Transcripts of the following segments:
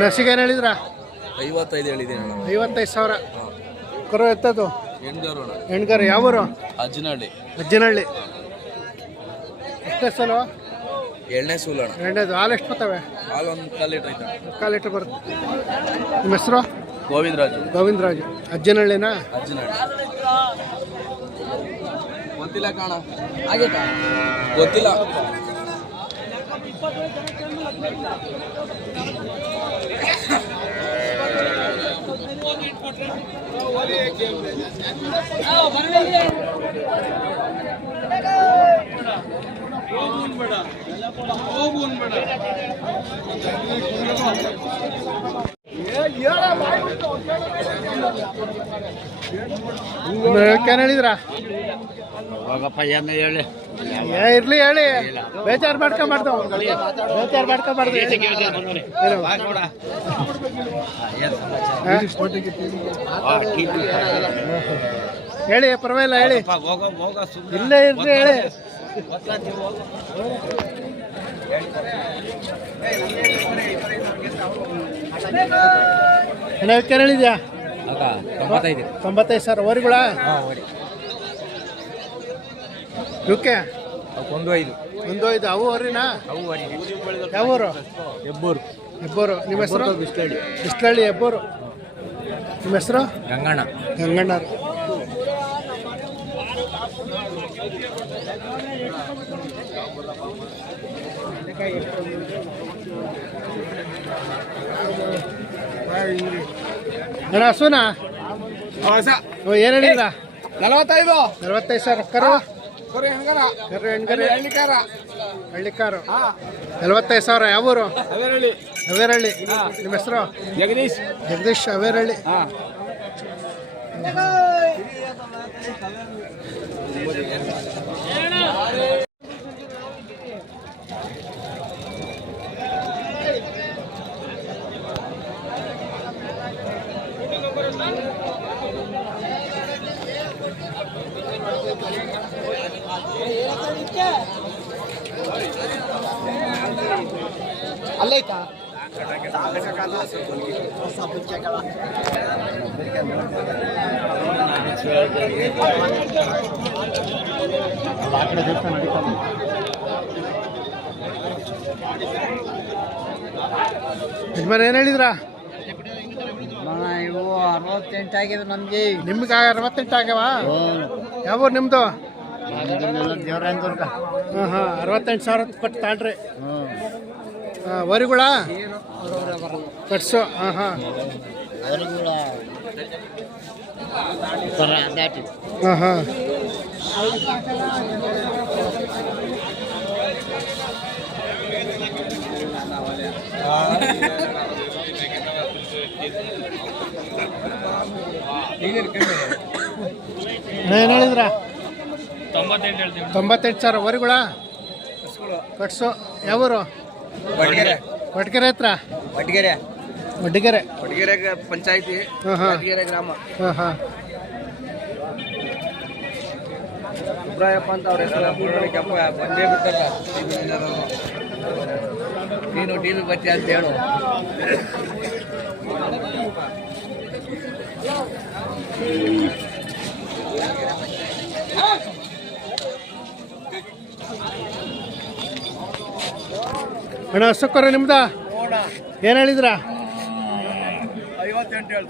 ನಸಿಗೆ ಏನು ಹೇಳಿದ್ರ? 55 ಹೇಳಿದ್ದೀನಿ. 55,000. ಕರು ಎತ್ತದು ಹೆಣ್ಗಾರು. ಯಾವೂರು? ಅಜ್ಜನಹಳ್ಳಿ. ಅಜ್ಜನಹಳ್ಳಿ. ಎಷ್ಟೇ ಸಲ? ಎರಡನೇ ಸೂಲಣ. ಎರಡನೇದು. ಹಾಲು ಎಷ್ಟು ಬರ್ತವೆ? ಹಾಲು 1 ಕಾಲು ಲೀಟ್ರ್ ಐತೆ. 1/4 ಲೀಟ್ರ್ ಬರುತ್ತೆ. ನಿಮ್ಮ ಹೆಸರು? ಗೋವಿಂದರಾಜು. ಗೋವಿಂದರಾಜು. ಅಜ್ಜನಹಳ್ಳಿನಾ? ಅಜ್ಜನಹಳ್ಳಿ. ಗೊತ್ತಿಲ್ಲ ಕಾಣ. ಗೊತ್ತಿಲ್ಲ. ಏನ್ ಹೇಳಿದ್ರ? ಇರ್ಲಿ ಹೇಳಿ. ಬೇಜಾರು ಮಾಡ್ಕೊಂಬಾರ್ದು. ಹೇಳಿ, ಪರವಾಗಿಲ್ಲ ಹೇಳಿ. ಇಲ್ಲೇ ಇರ್ಲಿ ಹೇಳಿ. ಏನ್ ಹೇಳಿದ್ಯಾ? 95,000. ಓರಿಗಳ ಇವಕ್ಕೆ 1.5. ಅವು ಓರಿನಾ? ಯಾವೂರು? ಹೆಬ್ಬೂರು. ನಿಮ್ಮ ಹೆಸರು? ಬಿಸ್ಲಹಳ್ಳಿ. ಹೆಬ್ಬೂರು. ನಿಮ್ಮ ಹೆಸರು? ಗಂಗಣ್ಣರು. ಹಸುನಾ? ಏನು ಹೇಳಿದ? 45,000. ಕರು ಹಳ್ಳಿಕಾರು. 45,000. ಯಾವೂರು? ಅವೇರಹಳ್ಳಿ. ನಿಮ್ಮ ಹೆಸರು? ಜಗದೀಶ್. ಅವೇರಹಳ್ಳಿ. ಅಲ್ಲೈತಾ? ಯಜಮಾನ ಏನು ಹೇಳಿದ್ರ? ಇವು 68 ಆಗಿದೆ ನಮ್ಗೆ. ನಿಮ್ಗೆ 68 ಆಗ್ಯಾವ? ಯಾವ ನಿಮ್ದು? ದೇವರಾಯನದುರ್ಗ. 68,000 ಕೊಟ್ಟು ತಾಳ್ರಿ. ವರಿಗಳ ಕಟ್ಸು. ಏನು ಹೇಳಿದ್ರ? 98,000. ವರಿಗಳ ಕಟ್ಸು. ಯಾವೂರು? ವಡ್ಗೆರೆ ಹತ್ರ. ವಡ್ಗೆರೆ ಪಂಚಾಯತಿ. ಗ್ರಾಮ. ಇಬ್ರಾಯಪ್ಪ ಅಂತ ಅವ್ರ ಹೆಸರು. ಬಂದೇ ಬಿಟ್ಟಲ್ಲ ನೀನು ಟಿವಿ ಬತ್ತಿ ಅಂತ ಹೇಳು. ಅಣ್ಣ ಹಸುಕರ ನಿಮ್ದ? ಏನು ಹೇಳಿದ್ರ?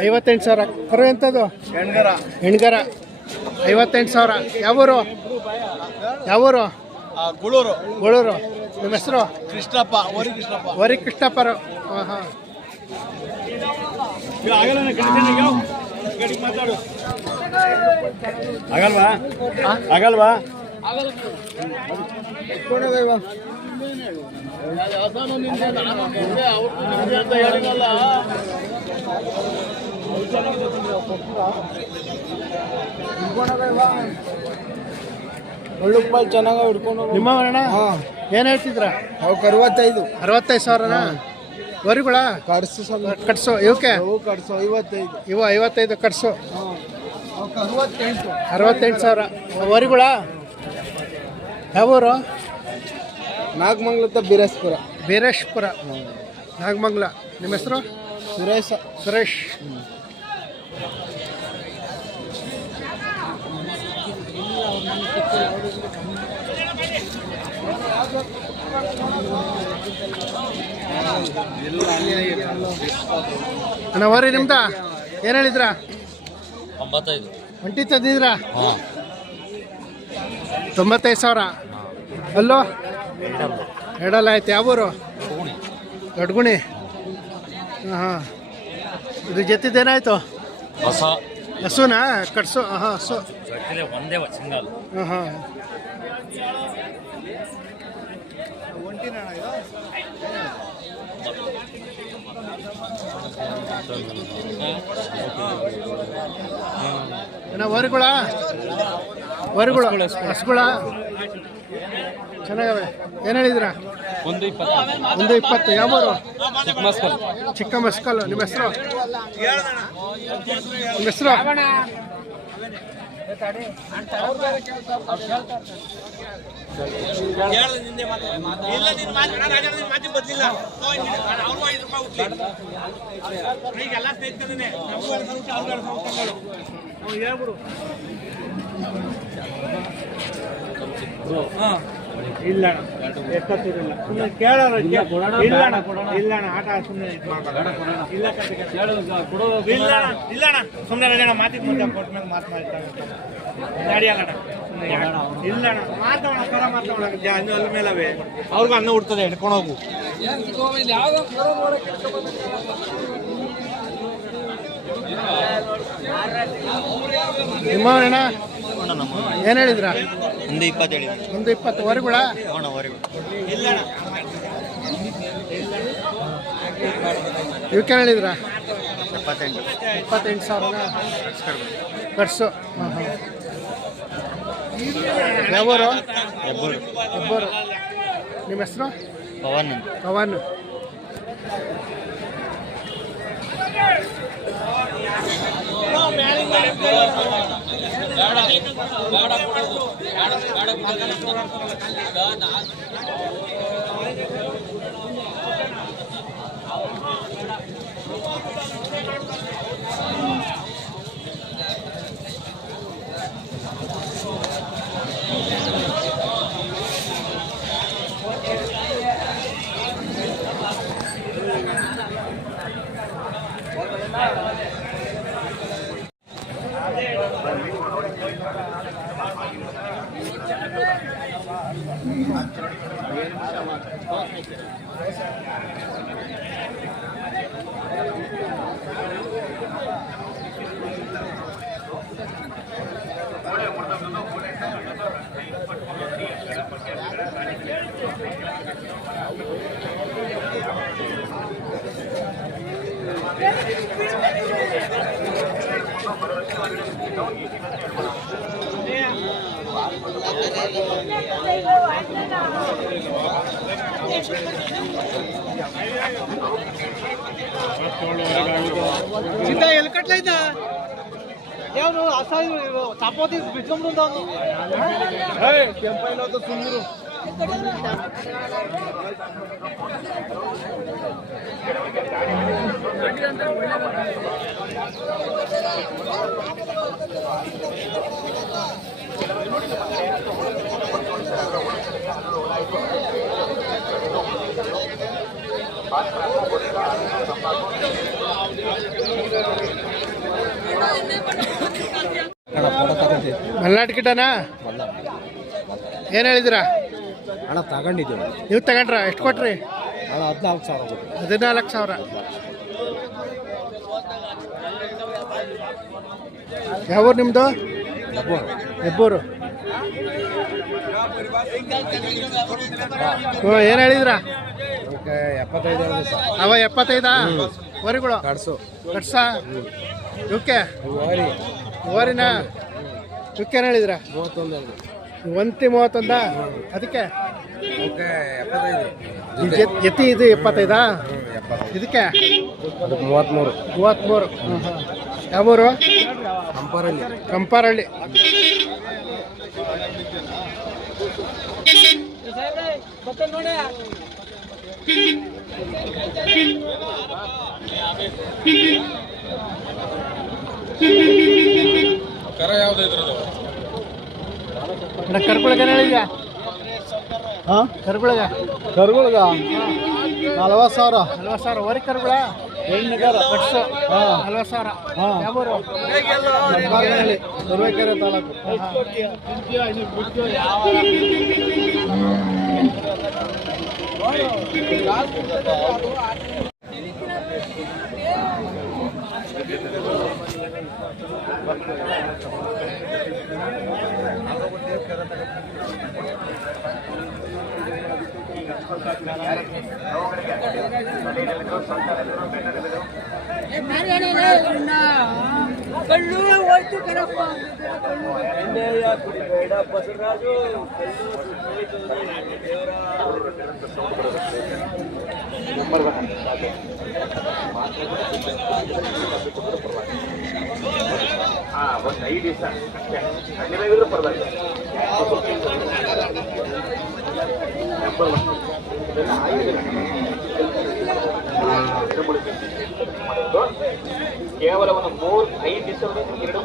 58,000. ಕರು ಎಂಥದ್ದು? ಹೆಣ್ಗರ. 58,000. ಯಾವೂರು? ಗೂಳೂರು. ನಿಮ್ಮ ಹೆಸರು? ವರಿ ಕೃಷ್ಣಪ್ಪರು. ಆಗಲ್ವಾ? ಚೆನ್ನಾಗಿ ಹಿಡ್ಕೊಂಡು ನಿಮ್ಮ ಅಣ್ಣ ಏನು ಹೇಳ್ತಿದ್ರ? 65,000. ವರಿಗಳ ಕಟ್ಸು. ಇವಕ್ಕೆ 55 ಕಟ್ಸು. 68,000. ವರಿಗಳ ಯಾವೂರು? ನಾಗಮಂಗಲ ಬೀರೇಶ್ಪುರ. ನಾಗಮಂಗಲ. ನಿಮ್ಮ ಹೆಸರು? ಸುರೇಶ್. ಅಣ್ಣ ವರಿ ನಿಮ್ದ ಏನು ಹೇಳಿದ್ರ? 95. ಒಂಟಿ ತಂದಿದ್ರಾ? 95,000. ಅಲ್ಲೋ ಎಡಲ್ಲ ಆಯ್ತು. ಯಾವೂರು? ದೊಡ್ಗುಣಿ. ಹಾಂ. ಇದು ಜೊತೆದೇನಾಯ್ತು? ಹಸುನಾ? ಕಟ್ಸು. ಹಾಂ ಹಸು. ಒಂದೇ ಸಿಂಗಲ್. ಹಾಂ. ವರಿಗಳ ಹಸುಗಳ ಚೆನ್ನಾಗವೆ. ಏನು ಹೇಳಿದ್ರ? 120. ಯಾವೂರು? ಚಿಕ್ಕ ಮಸ್ಕಲ್. ನಿಮ್ಮ ಹೆಸರು? ಇಲ್ಲ ಎಷ್ಟೊತ್ತಿರಲ್ಲ ಕೇಳೋರು ಇಲ್ಲಣ್ಣ ಆಟ ಸುಮ್ಮನೆ ಇಲ್ಲಣ್ಣ ಸುಮ್ಮನೆ ರಜಣ ಮಾತಿಗೆ ಮುಂದೆ ಕೊಟ್ಟ ಮೇಲೆ ಮಾತನಾಡ್ತಾರೆ ನಡೆಯಲ್ಲಣ್ಣ. ಇಲ್ಲಣ್ಣ ಮಾತಾಡೋಣ ಕರ ಮಾತಾಡೋಣ ಅಲ್ಲ ಮೇಲವೇ ಅವ್ರಿಗೂ ಅನ್ನ ಹುಡ್ತದೆ ಹಿಡ್ಕೊಂಡೋಗು. ನಿಮ್ಮವರಣ್ಣ ಏನು ಹೇಳಿದ್ರ? 120 ಹೇಳಿ. 120 ವರಿಗಳ? ಇಲ್ಲಣ್ಣ ಇವಕ್ಕೆ ಹೇಳಿದ್ರ? 78. 28,000 ಕಟ್ಸು. ಹಾಂ. ಯಾವೂರು? ಹೆಬ್ಬೂರು. ನಿಮ್ಮ ಹೆಸರು? ಪವನ್. ಚಿಂತ ಎಲ್ಲಿ ಕಟ್ಲೈತ ಯಾವ್ದು ಅಸಾಯಿ ಚಪಾತಿ ಬಿಚ್ಕೊಂಡ್ಬಿಟ್ಟು ಕೆಂಪೈನ ಸುಂದರು ಮಲ್ನಾಡ್ ಕಿಟನಾ ಏನು ಹೇಳಿದಿರಾ? ಅಣ್ಣ ತಗೊಂಡಿದ್ದೀವಿ. ನೀವು ತಗೊಂಡ್ರ? ಎಷ್ಟು ಕೊಟ್ರಿ? ಅಣ್ಣ 14,000. 14,000. ಯಾವೂರು ನಿಮ್ಮದು? ಹೆಬ್ಬೂರು. ಏನು ಹೇಳಿದ್ರ? 75. ಅವ 75 ವರಿಗಳು ಕಟ್ಸ ಇವಕ್ಕೆ ಓರಿನ ಇವಕ್ಕೆ ಏನು ಹೇಳಿದ್ರ? 31. ಅದಕ್ಕೆ ಜೊತೆ ಇದು 75. ಇದಕ್ಕೆ 33. ಯಾವೂರು? ಕಂಪಾರಳ್ಳಿ. ಕರ ಯಾವ್ದು ಇದ್ರದ್ದು? ಕರ್ಕೊಳಗ ಹೇಳಿದ್ಯಾ? ಹಾಂ ಕರ್ಕೊಳಗ 40,000 ವರಿ ಕರ್ಕೊಳ ಪಟ್ಸು 40,000. ಯಾವೂರು? ತುರುವೇಕೆರೆ ತಾಲೂಕು. ಒಂದು 5 ದಿವಸ ಅಷ್ಟೇ ಕಡಿಮೆ ಪರವಾಗಿಲ್ಲ. ಕೇವಲ ಒಂದು 3-5 ದಿವಸ 2-3 ದಿವಸ